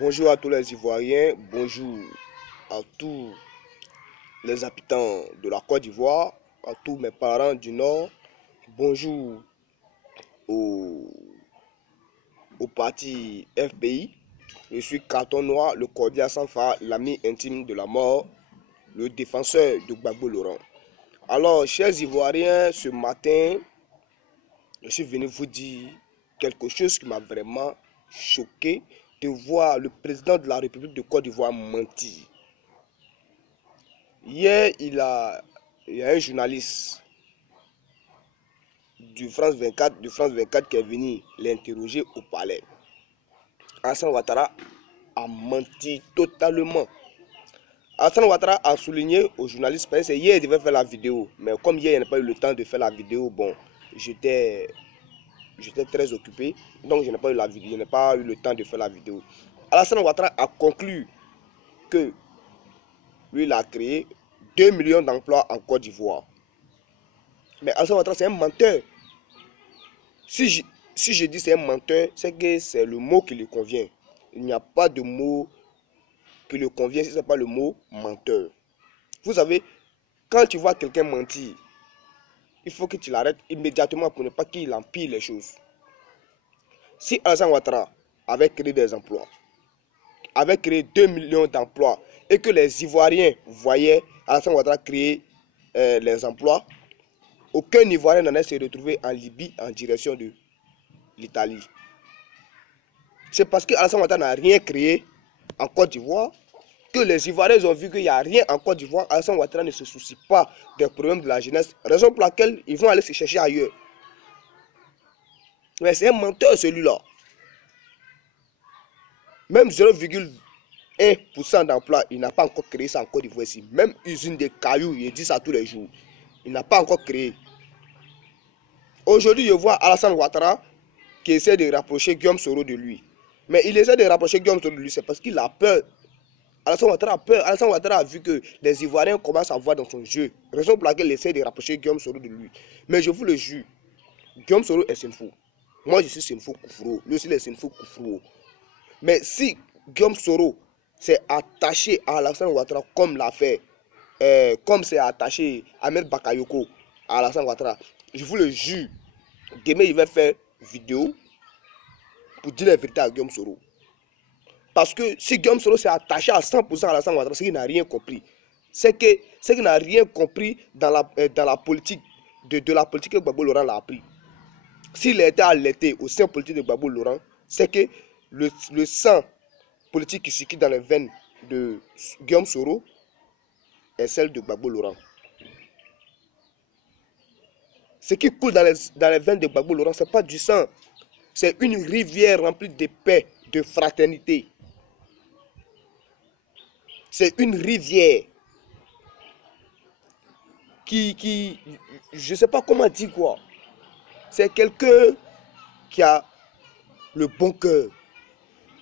Bonjour à tous les Ivoiriens, bonjour à tous les habitants de la Côte d'Ivoire, à tous mes parents du Nord, bonjour au parti FPI. Je suis Carton Noir, le cordial sans phare, l'ami intime de la mort, le défenseur de Gbagbo Laurent. Alors, chers Ivoiriens, ce matin, je suis venu vous dire quelque chose qui m'a vraiment choqué, de voir le président de la République de Côte d'Ivoire mentir. Hier, il y a un journaliste du France 24 qui est venu l'interroger au palais. Alassane Ouattara a menti totalement. Alassane Ouattara a souligné au journaliste, parce que hier il devait faire la vidéo, mais comme hier il n'a pas eu le temps de faire la vidéo, bon, j'étais très occupé, donc je n'ai pas eu le temps de faire la vidéo. Alassane Ouattara a conclu que lui il a créé 2 millions d'emplois en Côte d'Ivoire. Mais Alassane Ouattara c'est un menteur. Si je dis c'est un menteur, c'est que c'est le mot qui lui convient. Il n'y a pas de mot qui lui convient si ce n'est pas le mot menteur. Vous savez, quand tu vois quelqu'un mentir, il faut que tu l'arrêtes immédiatement pour ne pas qu'il empire les choses. Si Alassane Ouattara avait créé des emplois, avait créé 2 millions d'emplois et que les Ivoiriens voyaient Alassane Ouattara créer les emplois, aucun Ivoirien n'en est se retrouver en Libye en direction de l'Italie. C'est parce que Alassane Ouattara n'a rien créé en Côte d'Ivoire que les Ivoiriens ont vu qu'il n'y a rien en Côte d'Ivoire. Alassane Ouattara ne se soucie pas des problèmes de la jeunesse, raison pour laquelle ils vont aller se chercher ailleurs. Mais c'est un menteur celui-là. Même 0,1% d'emploi, il n'a pas encore créé ça en Côte d'Ivoire ici. Même usine de cailloux, il dit ça tous les jours. Il n'a pas encore créé. Aujourd'hui, je vois Alassane Ouattara qui essaie de rapprocher Guillaume Soro de lui. Mais il essaie de rapprocher Guillaume Soro de lui, c'est parce qu'il a peur. Alassane Ouattara a peur. Alassane Ouattara a vu que les Ivoiriens commencent à voir dans son jeu. Raison pour laquelle il essaie de rapprocher Guillaume Soro de lui. Mais je vous le jure, Guillaume Soro est Senfou. Moi, je suis Senfou Koufro. Lui aussi, il est Senfou Koufro. Mais si Guillaume Soro s'est attaché à Alassane Ouattara comme l'a fait, comme s'est attaché Ahmed Bakayoko à Alassane Ouattara, je vous le jure, demain il va faire vidéo pour dire la vérité à Guillaume Soro. Parce que si Guillaume Soro s'est attaché à 100% à Alassane Ouattara, c'est qu'il n'a rien compris. C'est qu'il n'a rien compris dans la politique, de la politique que Gbagbo Laurent l'a appris. S'il a été alerté au sein politique de Gbagbo Laurent, c'est que le sang politique qui circule dans les veines de Guillaume Soro est celle de Gbagbo Laurent. Ce qui coule dans les veines de Gbagbo Laurent, ce n'est pas du sang. C'est une rivière remplie de paix, de fraternité. C'est une rivière qui je ne sais pas comment dire quoi. C'est quelqu'un qui a le bon cœur.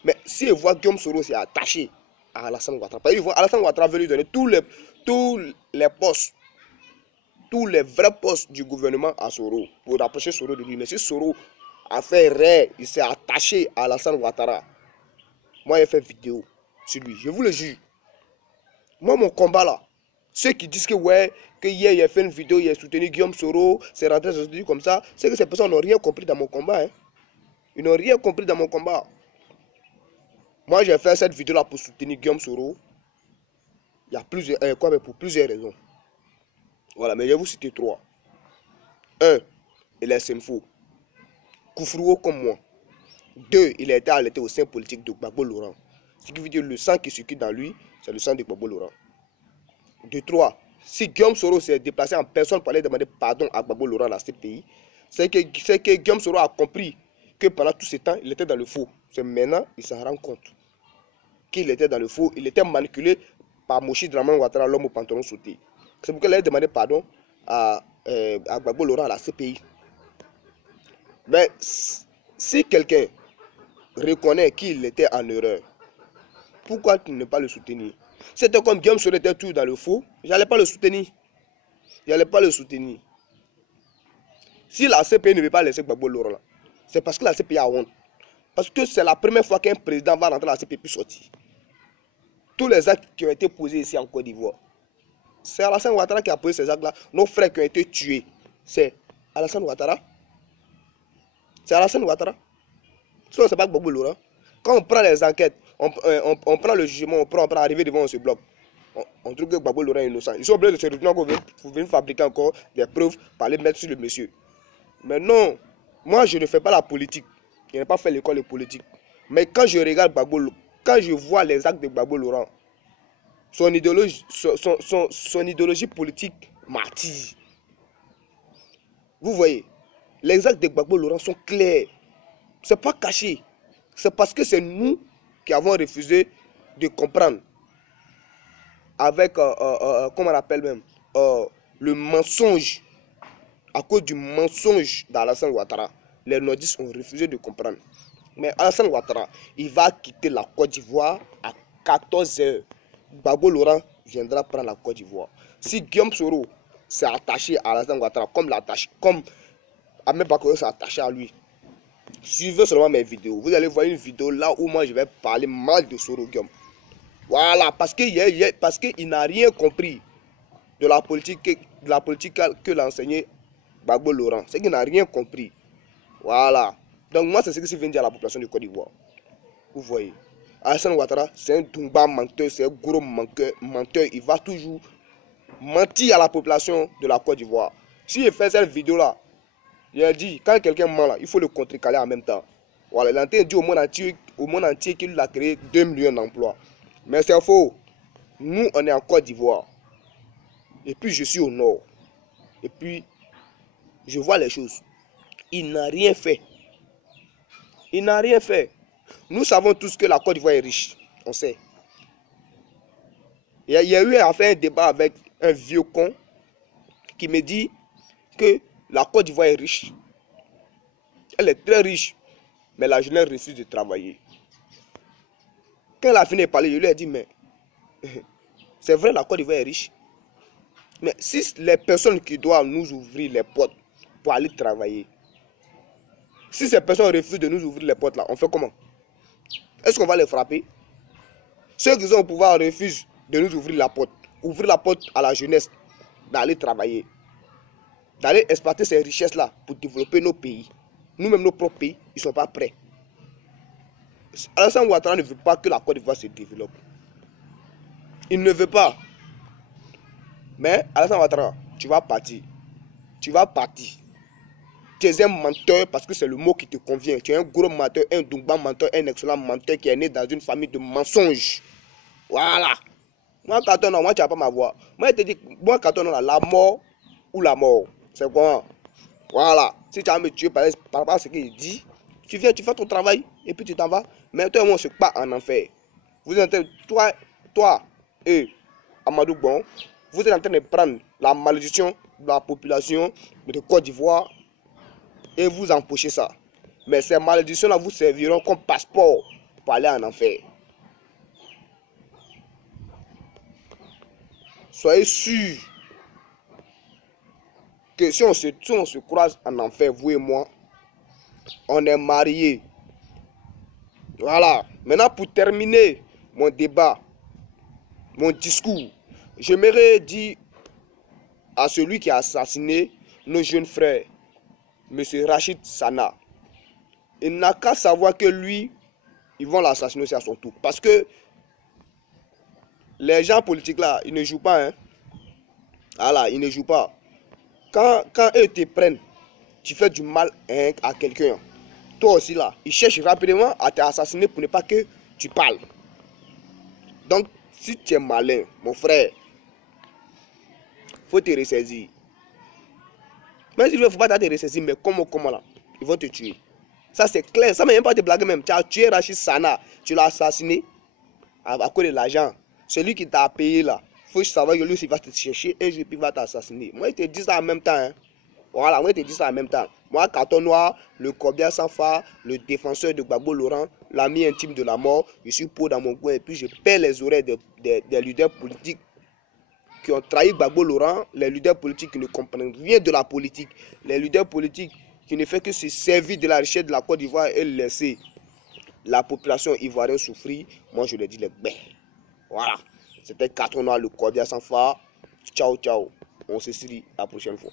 Mais si il voit Guillaume Soro s'est attaché à Alassane Ouattara, il voit Alassane Ouattara veut lui donner tous les postes, tous les vrais postes du gouvernement à Soro, pour rapprocher Soro de lui. Mais si Soro a fait rêve, il s'est attaché à Alassane Ouattara, moi j'ai fait vidéo sur lui, je vous le jure. Moi mon combat là, ceux qui disent que ouais, que hier il a fait une vidéo, il a soutenu Guillaume Soro, c'est rentré comme ça, c'est que ces personnes n'ont rien compris dans mon combat. Hein. Ils n'ont rien compris dans mon combat. Moi j'ai fait cette vidéo là pour soutenir Guillaume Soro. Il y a plusieurs, pour plusieurs raisons. Voilà, mais je vais vous citer 3. 1. Il est Senfou. Koufrouo comme moi. 2. Il a été alerté au sein politique de Gbagbo Laurent. Ce qui veut dire le sang qui circule dans lui, c'est le sang de Gbagbo Laurent. 2. 3. Si Guillaume Soro s'est déplacé en personne pour aller demander pardon à Gbagbo Laurent dans ce pays, c'est que Guillaume Soro a compris que pendant tout ce temps, il était dans le faux. C'est maintenant qu'il s'en rend compte qu'il était dans le faux. Il était manipulé par Moshi Dramane Ouattara, l'homme au pantalon sauté. C'est pourquoi il a demandé pardon à Gbagbo Laurent à la CPI. Mais si quelqu'un reconnaît qu'il était en erreur, pourquoi ne pas le soutenir? C'était comme Guillaume Soro était tout dans le faux, je n'allais pas le soutenir. Je n'allais pas le soutenir. Si la CPI ne veut pas laisser Gbagbo Laurent là, c'est parce que la CPI a honte. Parce que c'est la première fois qu'un président va rentrer à la CPI puis sortir. Tous les actes qui ont été posés ici en Côte d'Ivoire, c'est Alassane Ouattara qui a posé ces actes-là. Nos frères qui ont été tués, c'est Alassane Ouattara. C'est Alassane Ouattara. Sinon, c'est pas Gbagbo Laurent. Quand on prend les enquêtes, on prend le jugement, on prend arriver devant, on se bloque. On trouve que Gbagbo Laurent est innocent. Ils sont obligés de se retourner pour venir fabriquer encore des preuves pour aller mettre sur le monsieur. Mais non, moi je ne fais pas la politique. Je n'ai pas fait l'école de politique. Mais quand je regarde Gbagbo Laurent, quand je vois les actes de Gbagbo Laurent, son idéologie politique m'attire. Vous voyez, les actes de Gbagbo Laurent sont clairs. Ce n'est pas caché. C'est parce que c'est nous qui avons refusé de comprendre. Avec, comment on appelle même, le mensonge. À cause du mensonge d'Alassane Ouattara, les nordistes ont refusé de comprendre. Mais Alassane Ouattara, il va quitter la Côte d'Ivoire à 14 h. Gbagbo Laurent viendra prendre la Côte d'Ivoire. Si Guillaume Soro s'est attaché à Alassane Ouattara, comme Ahmed Bakayoko s'est attaché à lui, suivez seulement mes vidéos. Vous allez voir une vidéo là où moi je vais parler mal de Soro Guillaume. Voilà, parce qu'il n'a rien compris de la politique que l'a enseigné Gbagbo Laurent. C'est qu'il n'a rien compris. Voilà. Donc moi, c'est ce que je viens de dire à la population du Côte d'Ivoire. Vous voyez. Alassane Ouattara, c'est un Dumba menteur, c'est un gros menteur. Il va toujours mentir à la population de la Côte d'Ivoire. Si il fait cette vidéo-là, il a dit, quand quelqu'un ment là, il faut le contrecaler en même temps. Voilà, il a dit au monde entier qu'il a créé 2 millions d'emplois. Mais c'est faux. Nous, on est en Côte d'Ivoire. Et puis, je suis au nord. Et puis, je vois les choses. Il n'a rien fait. Il n'a rien fait. Nous savons tous que la Côte d'Ivoire est riche. On sait. Il y a eu à faire un débat avec un vieux con qui me dit que la Côte d'Ivoire est riche. Elle est très riche. Mais la jeunesse refuse de travailler. Quand elle a fini de parler, je lui ai dit, mais c'est vrai, la Côte d'Ivoire est riche. Mais si les personnes qui doivent nous ouvrir les portes pour aller travailler, si ces personnes refusent de nous ouvrir les portes là, on fait comment? Est-ce qu'on va les frapper? Ceux qui ont le pouvoir refusent de nous ouvrir la porte à la jeunesse d'aller travailler, d'aller exploiter ces richesses là pour développer nos pays. Nous-mêmes, nos propres pays, ils ne sont pas prêts. Alassane Ouattara ne veut pas que la Côte d'Ivoire se développe. Il ne veut pas. Mais Alassane Ouattara, tu vas partir. Tu vas partir. Tu es un menteur parce que c'est le mot qui te convient. Tu es un gros menteur, un Dumba menteur, un excellent menteur qui est né dans une famille de mensonges. Voilà. Moi, quand on a, moi, tu n'as pas ma voix. Moi, je te dis, moi, quand on a la mort ou la mort, c'est quoi? Voilà. Si tu as me tuer par rapport à ce qu'il dit, tu viens, tu fais ton travail et puis tu t'en vas. Mais toi et moi, on se bat en enfer. Vous êtes, toi et Amadou Bon, vous êtes en train de prendre la malédiction de la population de Côte d'Ivoire et vous empochez ça. Mais ces malédictions-là vous serviront comme passeport pour aller en enfer. Soyez sûrs que si on se croise en enfer, vous et moi, on est mariés. Voilà. Maintenant, pour terminer mon débat, mon discours, j'aimerais dire à celui qui a assassiné nos jeunes frères, M. Rachid Sana, il n'a qu'à savoir que lui, ils vont l'assassiner aussi à son tour. Parce que les gens politiques là, ils ne jouent pas. Hein. Voilà, ils ne jouent pas. Quand eux te prennent, tu fais du mal à quelqu'un. Toi aussi là, ils cherchent rapidement à t'assassiner pour ne pas que tu parles. Donc, si tu es malin, mon frère, il faut te ressaisir. Même s'il ne faut pas te ressaisir, mais comment là, ils vont te tuer. Ça c'est clair, ça ne même pas te blaguer même. Tu as tué Rachid Sana, tu l'as assassiné à cause de l'argent. Celui qui t'a payé là, il faut savoir que lui aussi va te chercher et il va t'assassiner. Moi, je te dis ça en même temps. Hein. Voilà, moi, je te dis ça en même temps. Moi, Carton Noir, le Corbien sans phare, le défenseur de Gbagbo Laurent, l'ami intime de la mort, je suis pour dans mon coin et puis je perds les oreilles des leaders politiques qui ont trahi Gbagbo Laurent, les leaders politiques qui ne comprennent rien de la politique, les leaders politiques qui ne font que se servir de la richesse de la Côte d'Ivoire et le laisser. la population ivoirienne souffrit, moi je leur dis les bêtes. Voilà. C'était Carton Noir, le cordial sans phare. Ciao, ciao. On se dit la prochaine fois.